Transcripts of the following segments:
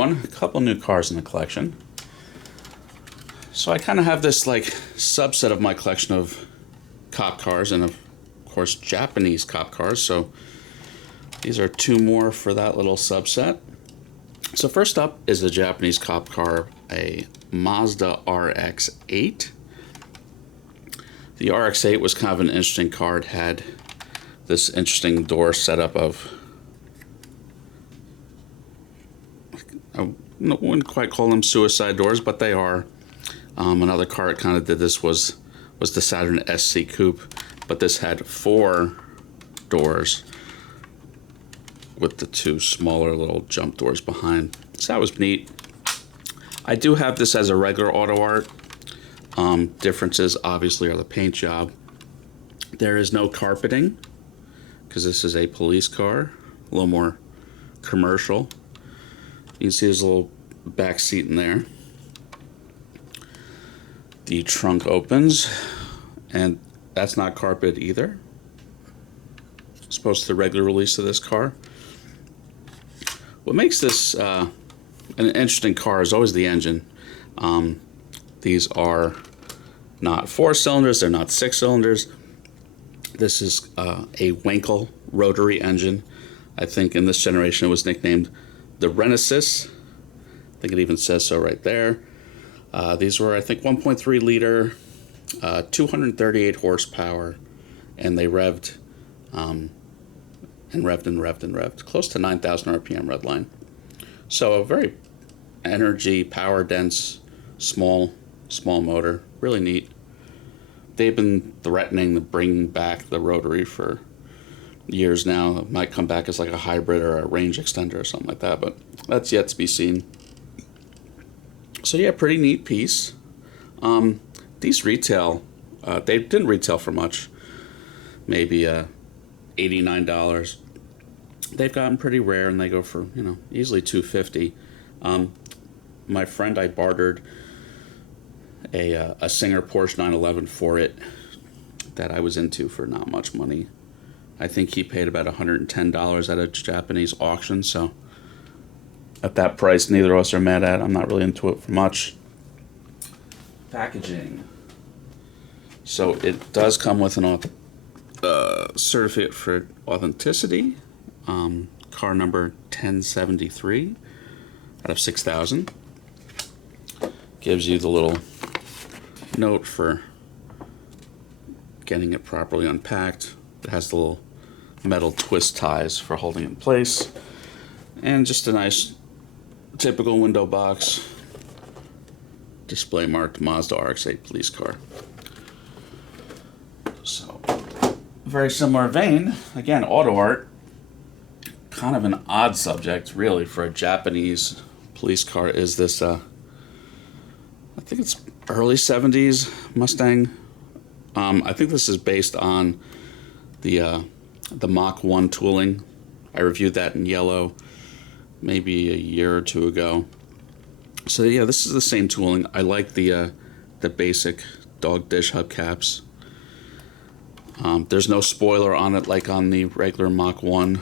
A couple new cars in the collection. So I kind of have this like subset of my collection of cop cars and of course Japanese cop cars. So these are two more for that little subset. So first up is a Japanese cop car, a Mazda RX-8. The RX-8 was kind of an interesting car. It had this interesting door setup of, I wouldn't quite call them suicide doors, but they are. Another car that kind of did this was the Saturn SC Coupe, but this had 4 doors with the 2 smaller little jump doors behind. So that was neat. I do have this as a regular auto art. Differences obviously are the paint job. There is no carpeting because this is a police car, a little more commercial. You can see there's a little back seat in there. The trunk opens, and that's not carpeted either. As opposed to the regular release of this car. What makes this an interesting car is always the engine. These are not 4 cylinders, they're not 6 cylinders. This is a Wankel rotary engine. I think in this generation it was nicknamed the Renesis. I think it even says so right there. These were, I think, 1.3 liter, 238 horsepower, and they revved and revved, close to 9,000 RPM redline. So a very energy, power dense, small motor, really neat. They've been threatening to bring back the rotary for years now. It might come back as like a hybrid or a range extender or something like that, but that's yet to be seen. So yeah, pretty neat piece. These retail, they didn't retail for much, maybe $89. They've gotten pretty rare and they go for, easily $250. My friend, I bartered a Singer Porsche 911 for it that I was into for not much money. I think he paid about $110 at a Japanese auction, so at that price neither of us are mad at. I'm not really into it for much. Packaging. So it does come with an certificate for authenticity. Car number 1073 out of 6,000. Gives you the little note for getting it properly unpacked. It has the little metal twist ties for holding it in place. And just a nice typical window box. Display marked Mazda RX-8 police car. So, very similar vein. Again, auto art. Kind of an odd subject, really, for a Japanese police car. Is this, I think it's early 70s Mustang. I think this is based on the Mach 1 tooling. I reviewed that in yellow maybe a year or 2 ago. So yeah, this is the same tooling. I like the basic dog dish hubcaps. There's no spoiler on it like on the regular Mach 1.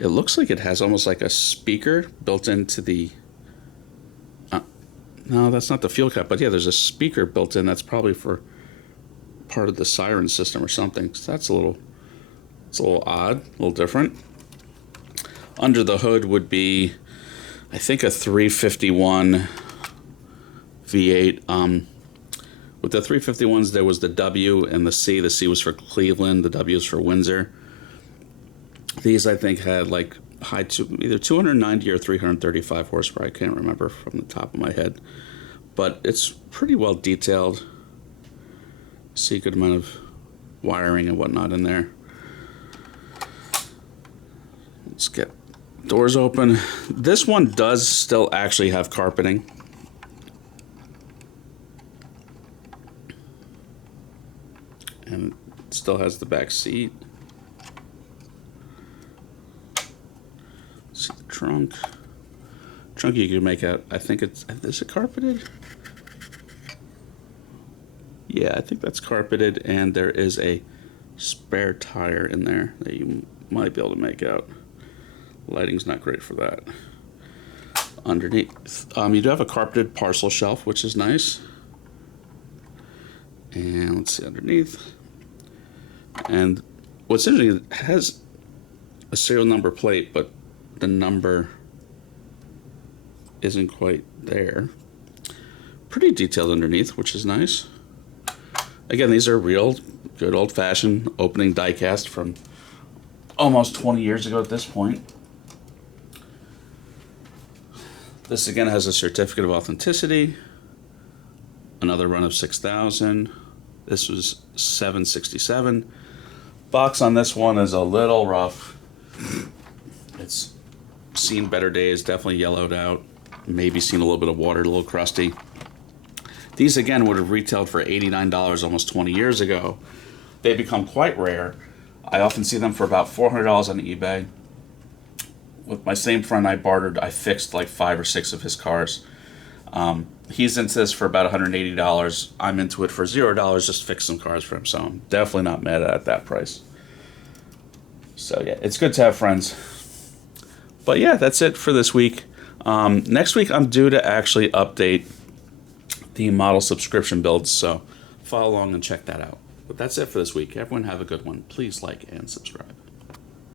It looks like it has almost like a speaker built into the... no, that's not the fuel cap, but yeah, there's a speaker built in that's probably for part of the siren system or something. So that's it's a little odd, a little different. Under the hood would be, I think, a 351 V8. With the 351s, there was the W and the C. The C was for Cleveland, the W is for Windsor. These, I think, had like either 290 or 335 horsepower. I can't remember from the top of my head. But it's pretty well detailed. See a good amount of wiring and whatnot in there. Let's get doors open. This one does still actually have carpeting. And it still has the back seat. See the trunk. Trunk you can make out, I think is it carpeted? Yeah, I think that's carpeted, and there is a spare tire in there that you might be able to make out. Lighting's not great for that. underneath. You do have a carpeted parcel shelf, which is nice. And let's see underneath. And what's interesting, it has a serial number plate, but the number isn't quite there. Pretty detailed underneath, which is nice. Again, these are real, good old-fashioned opening diecast from almost 20 years ago at this point. This again has a certificate of authenticity. Another run of 6,000. This was 767. Box on this one is a little rough. It's seen better days, definitely yellowed out. Maybe seen a little bit of water, a little crusty. These again would have retailed for $89 almost 20 years ago. They become quite rare. I often see them for about $400 on eBay. With my same friend, I fixed like 5 or 6 of his cars. He's into this for about $180. I'm into it for $0, just fix some cars for him. So I'm definitely not mad at that price. So yeah, it's good to have friends. But yeah, that's it for this week. Next week, I'm due to actually update the model subscription builds. So follow along and check that out. But that's it for this week. Everyone have a good one. Please like and subscribe.